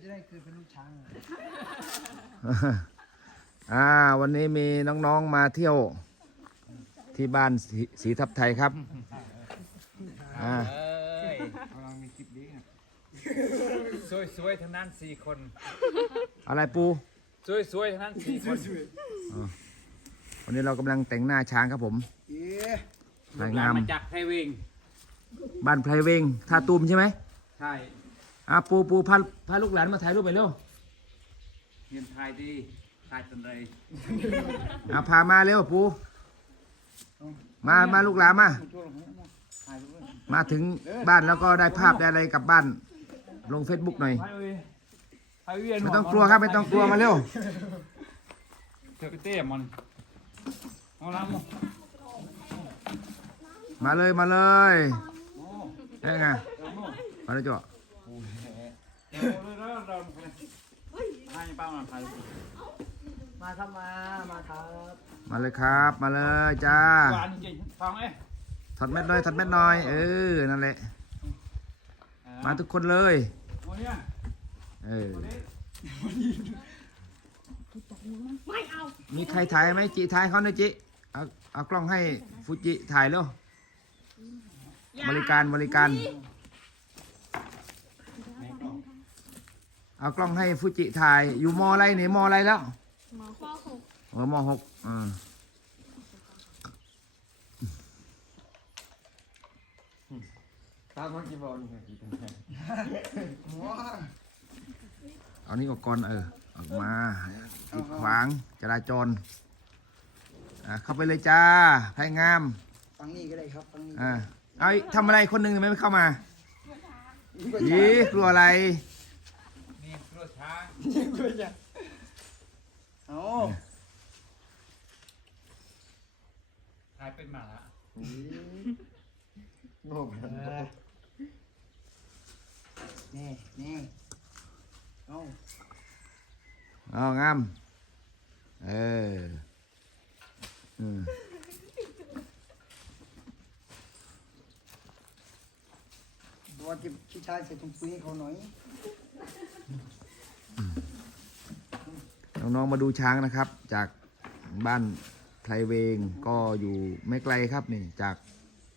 จะได้เกิดเป็นลูกช้างเลยอ่า วันนี้มีน้องๆมาเที่ยว ที่บ้านศรีศรีทับไทยครับ อ่าเอ้ยกำลังมีคลิปนี้นะสวยๆทั้งนั้นสี่คน อะไรปู สวยๆทั้งนั้นสี่คนวันนี้เรากำลังแต่งหน้าช้างครับผมเอ๊ะสวยหลงามมาจากไพวิงบ้านไพรเวงท่าตูมใช่ไหม ใช่ อะปูปูพาพาลูกหลานมาถ่ายรูปไปเร็วเรียนไทยดีไทยตันเลยอะพามาเร็วปู มามาลูกหลานมาช่วยลงมาถ่ายรูปด้วยมาถึงบ้านแล้วก็ได้ภาพได้อะไรกลับบ้าน ลงเฟซบุ๊กหน่อยไพวิงไพเวียนไม่ต้องกลัวครับไม่ต้องกลัวมาเร็วเธอไปเต้มันเอาละมั้งมาเลยมาเลยโอ้ได้ไงเอาโน่มาเลยจ้ะ ให้ป้ามาถ่ายมาครับมา มาครับมาเลยครับ มาเลยจ้าหวานจริงฟังเอ้ถอดเม็ดหน่อยถอดเม็ดหน่อยเออนั่นแหละ มาทุกคนเลยวันเนี้เออวันนี้มีใครถ่ายไหมจิถ่ายเขาหน่อยจิเอาเอากล้องให้ฟูจิถ่ายเร็วบริการบริการ เอากล้องให้ฟูจิถ่าย อยู่มออะไรเนี่ยมออะไรแล้วมข้อหกเออมหกอ่าตามมากี่บอลกี่ตันหัวเอานี้ออกก่อนเออออกมากีดขวางจราจรอ่าเข้าไปเลยจ้าไพ่งามฟังนี่ก็ได้ครับฟังนี่อ่าเอาอีกทำอะไรคนหนึ่งทำไมไม่เข้ามายีกลัวอะไรนี่กลัวช้าง ยิ่งกว่าจะเอาถ่ายเป็นหมาละโง่ไปนี่นี่เอาเอางามเอออืมตัวจิบชี้ชายใส่ถุงปุ๋ยให้เขาหน่อย น้องๆมาดูช้างนะครับ จากบ้านไพรเวงก็อยู่ไม่ไกลครับนี่จาก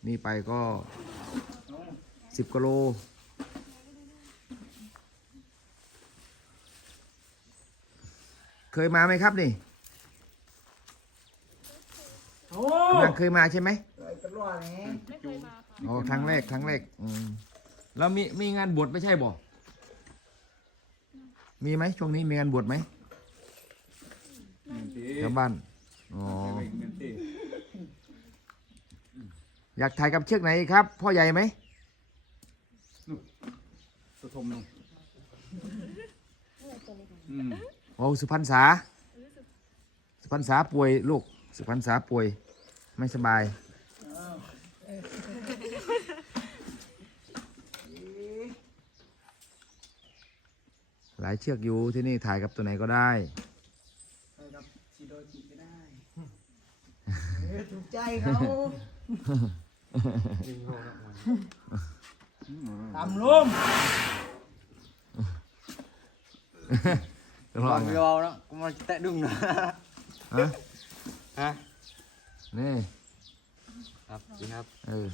นี่ไปก็เอาสิบกิโลเคยมาไหมครับนี่โอ้นางเคยมาใช่ไหมไอ้กระรอกนี่ไม่เคยมาค่ะอ๋อครั้งแรกครั้งแรกอืมแล้วมีมีงานบวชไม่ใช่บ่มีไหมช่วงนี้มีงานบวชไหมเงินตี แถวบ้านอ๋อเงินตีอยากถ่ายกับเชือกไหนครับ พ่อใหญ่ไหมสะทมลงอืมโอ้สุพรรณษา สุพรรณษาป่วยลูก สุพรรณษาป่วย ไม่สบายหลายเชือกอยู่ที่นี่ถ่ายกับตัวไหนก็ได้ไปกับซี โดจิก็ได้เออถูกใจเขาตำลุ่มต้องลองยนะาวนะกูมาแตะดึงนะฮะฮะนี่ ครับดีครับเออ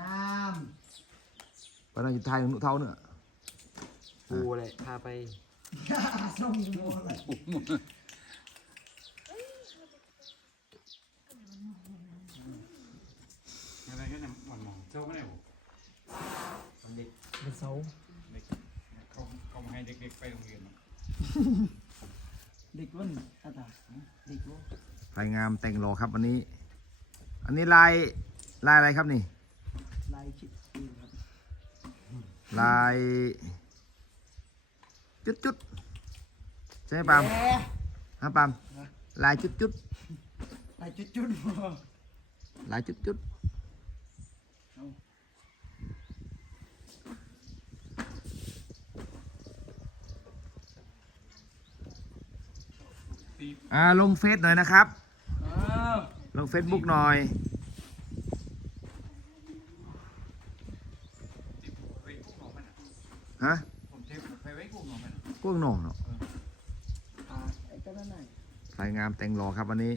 น้ปนังจะถ่ายหนุเท่าเนื้อะ ปูเลยพาไปำ ส่งโมเลยอะไรก็เนี่ยหมอนมองเจ้าไม่ได้บอกเป็นเสาเด็กเขาเขามาให้เด็กๆไปโรงเรียนเด็กรุ่นอาตาเด็กรุ่นถ่ายงามแต่งรอครับวันนี้ อันนี้ลายลายอะไรครับนี่ ลายคิดดีครับลาย จุดจุดๆใช่ไหมปาล์มแหมฮะปาล์มลายจุดจุดลายจุดจุดๆลายจุดจุดๆอ่าลงเฟซหน่อยนะครับอ้าวลงเฟซบุ๊กหน่อยที่ฮะ กวงหนงเนาะอ่าไอ้เจ้าะสายงามแต่งหล่อครับวันนี้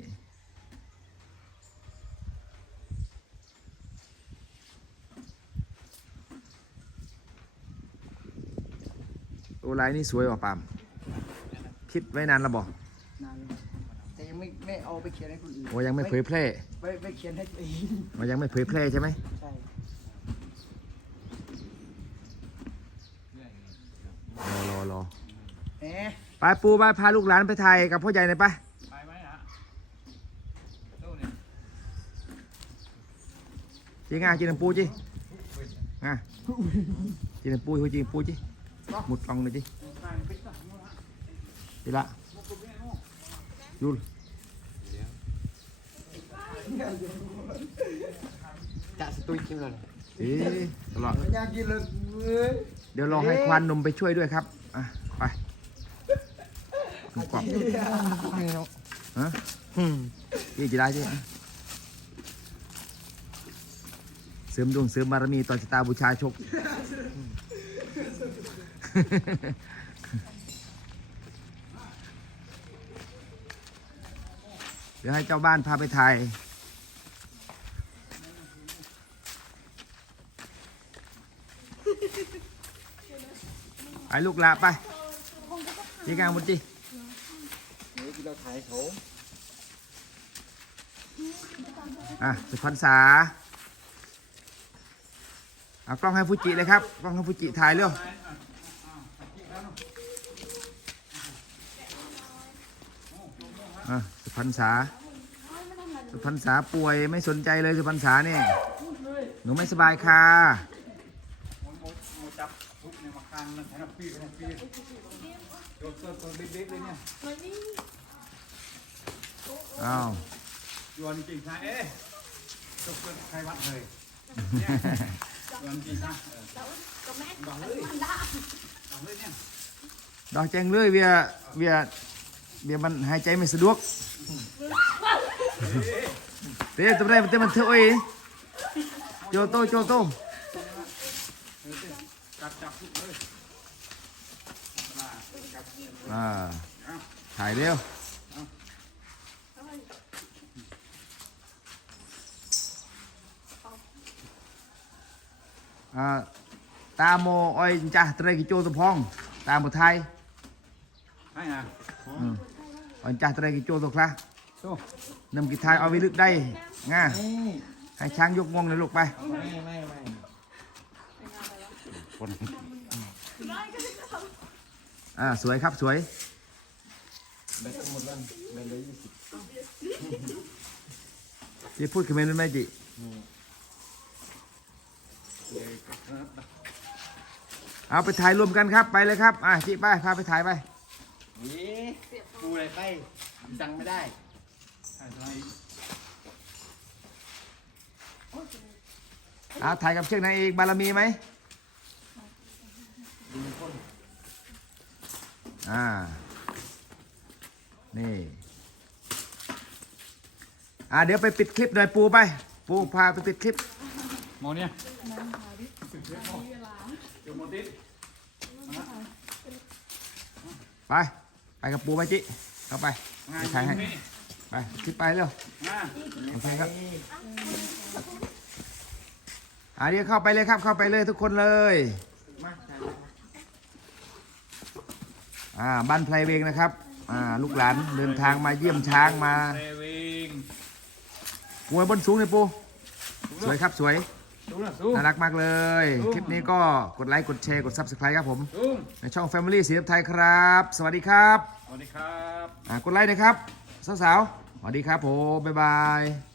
โอ้ลายนี่สวยว่ะปามคิดไว้นานแล้วบอกนานเลยแต่ยังไม่ไม่เอาไปเขียนให้คนอื่นโอ้ยังไม่เผยแพร่ไม่ไม่เขียนให้ตัวเองมันยังไม่เผยแพร่ใช่ไหม ใช่ รอรอรอ เอ๊ะ ไปปูไปพาลูกหลานไปถ่ายกับพ่อใหญ่หน่อยไปไปไหมฮะตู้เนี่ยจีง่าจีนำปูจีง่าจีนำปูหัวจีนปูจีหมุดกล่องหน่อยจีใส่ไปสั่งมาฮะจีละยูลจะสตุยกินเลยเอ๊ะตลอดอยากกินเลยเว้ยเดี๋ยวรอให้ควานนมไปช่วยด้วยครับอะ ไปกรอบฮะยี่จีได้จีเสริมดวงเสริมบารมีตอนชะตาบูชาชกเดี๋ยวให้เจ้าบ้านพาไปถ่ายไปลูกหละไปจีกลางหมดจีนี่ที่ เราถ่ายเขาอะสุพรรษาเอากล้องให้ฟูจิเลยครับกล้องให้ฟูจิถ่ายเร็วสุพรรษา สุพรรษาป่วยไม่สนใจเลยสุพรรษาเนี่ยหนูไม่สบายค่ะเนี่ยมาคังนะแทนปีแทนปีโดนตัวตัวเล็กๆเลยเนี่ย อ้าวยวนจริงนะเอ๊ะตกเป็นใครวัดเลยเนี่ยยวนจริงนะเออบอกเลยบอกเลยเนี่ยดอกแจงเลยเวียเวียเวียมันหายใจไม่สะดวกเดี๋ยวตัวแรกมันเต้นมันเถอะเอ้ยโจโตโจโตจับจับทุกเลยมาจับอ่าถ่ายเร็ว อ่าตาโมอ้อยจ้ะเตรกิโจตุพอง ตามบทไทยให้นะอืมอ้อยจ้ะเตรกิโจตุคละตู้นำกิไทยเอาไว้ลึกได้ง่าเอ้ยให้ช้างยกงวงเลยลูกไปไม่ไม่ไม่คนอ่าสวยครับสวยแบตหมดแล้วแบตเหลือยี่สิบจีพูดคอมเมนต์ได้ไหมจี เอาไปถ่ายรวมกันครับไปเลยครับอะจีไปพาไปถ่ายไปนี่กูอะไรไปสั่งไม่ได้ใช่ไหมเอาถ่ายกับเชือกนางเอกบารมีไหมอ่า นี่ อ่าเดี๋ยวไปปิดคลิปหน่อยปูไป ปูพาไปปิดคลิป โมเนี่ยเดี๋ยวโมติดไป ไปกับปูไปจิเข้าไปงานไปถ่ายให้นี่ไปคลิปไปเร็วงานโอเคครับอ่าเดี๋ยวเข้าไปเลยครับ เข้าไปเลยทุกคนเลยมาถ่ายอ่าบ้านไพรเวงนะครับอ่าลูกหลานเดินทางมาเยี่ยมช้างมาเรวิงปูไว้บนสูงเลยปูสวยครับสวย สู้นะสู้ น่ารักมากเลยสู้คลิปนี้ก็กดไลค์กดแชร์กด Subscribe ครับผม สู้ในช่อง Family สีไทยครับ สวัสดีครับสวัสดีครับ อ่ากดไลค์นะครับสาวๆสวัสดีครับผมบ๊ายบาย